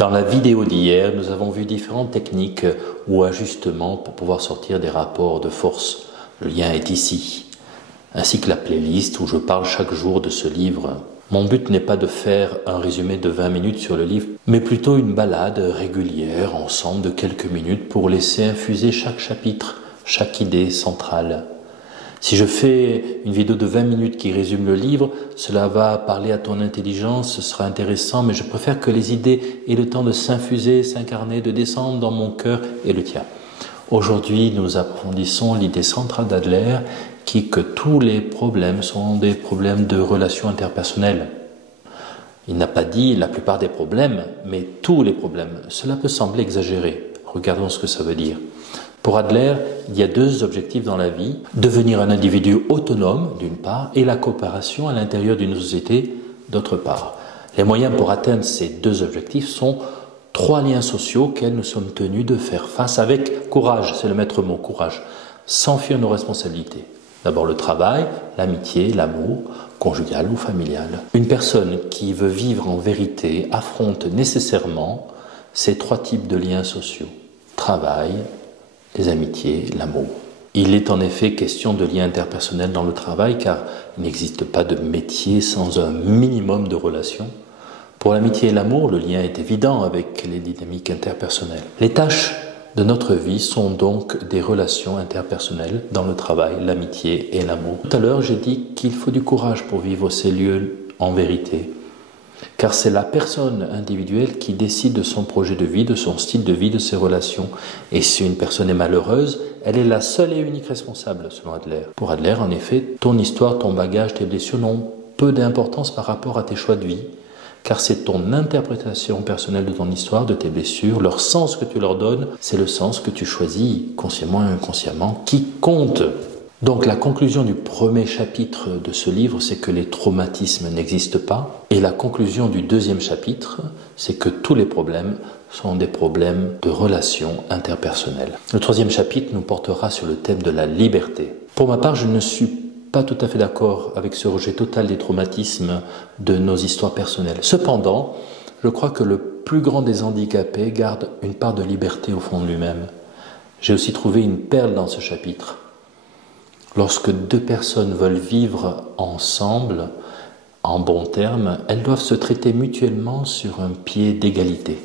Dans la vidéo d'hier, nous avons vu différentes techniques ou ajustements pour pouvoir sortir des rapports de force. Le lien est ici, ainsi que la playlist où je parle chaque jour de ce livre. Mon but n'est pas de faire un résumé de 20 minutes sur le livre, mais plutôt une balade régulière ensemble de quelques minutes pour laisser infuser chaque chapitre, chaque idée centrale. Si je fais une vidéo de 20 minutes qui résume le livre, cela va parler à ton intelligence, ce sera intéressant, mais je préfère que les idées aient le temps de s'infuser, s'incarner, de descendre dans mon cœur et le tien. Aujourd'hui, nous approfondissons l'idée centrale d'Adler, qui est que tous les problèmes sont des problèmes de relations interpersonnelles. Il n'a pas dit la plupart des problèmes, mais tous les problèmes. Cela peut sembler exagéré. Regardons ce que ça veut dire. Pour Adler, il y a deux objectifs dans la vie, devenir un individu autonome d'une part et la coopération à l'intérieur d'une société d'autre part. Les moyens pour atteindre ces deux objectifs sont trois liens sociaux auxquels nous sommes tenus de faire face avec courage, c'est le maître mot, courage, sans fuir nos responsabilités. D'abord le travail, l'amitié, l'amour, conjugal ou familial. Une personne qui veut vivre en vérité affronte nécessairement ces trois types de liens sociaux, travail, les amitiés, l'amour. Il est en effet question de liens interpersonnels dans le travail car il n'existe pas de métier sans un minimum de relations. Pour l'amitié et l'amour, le lien est évident avec les dynamiques interpersonnelles. Les tâches de notre vie sont donc des relations interpersonnelles dans le travail, l'amitié et l'amour. Tout à l'heure, j'ai dit qu'il faut du courage pour vivre ces lieux en vérité. Car c'est la personne individuelle qui décide de son projet de vie, de son style de vie, de ses relations. Et si une personne est malheureuse, elle est la seule et unique responsable, selon Adler. Pour Adler, en effet, ton histoire, ton bagage, tes blessures n'ont peu d'importance par rapport à tes choix de vie. Car c'est ton interprétation personnelle de ton histoire, de tes blessures, leur sens que tu leur donnes, c'est le sens que tu choisis, consciemment et inconsciemment, qui compte. Donc la conclusion du premier chapitre de ce livre, c'est que les traumatismes n'existent pas. Et la conclusion du deuxième chapitre, c'est que tous les problèmes sont des problèmes de relations interpersonnelles. Le troisième chapitre nous portera sur le thème de la liberté. Pour ma part, je ne suis pas tout à fait d'accord avec ce rejet total des traumatismes de nos histoires personnelles. Cependant, je crois que le plus grand des handicapés garde une part de liberté au fond de lui-même. J'ai aussi trouvé une perle dans ce chapitre. Lorsque deux personnes veulent vivre ensemble, en bons termes, elles doivent se traiter mutuellement sur un pied d'égalité.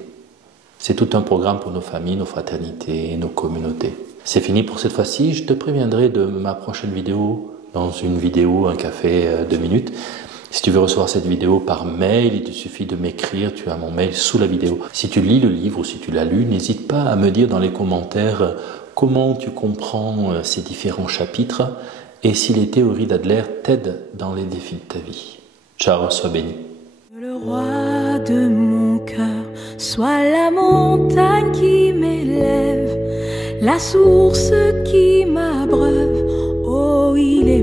C'est tout un programme pour nos familles, nos fraternités, nos communautés. C'est fini pour cette fois-ci, je te préviendrai de ma prochaine vidéo, dans une vidéo, un café 2 minutes. Si tu veux recevoir cette vidéo par mail, il te suffit de m'écrire, tu as mon mail sous la vidéo. Si tu lis le livre ou si tu l'as lu, n'hésite pas à me dire dans les commentaires comment tu comprends ces différents chapitres et si les théories d'Adler t'aident dans les défis de ta vie. Ciao, sois béni. Le roi de mon cœur soit la montagne qui m'élève, la source qui m'abreuve. Oh, il est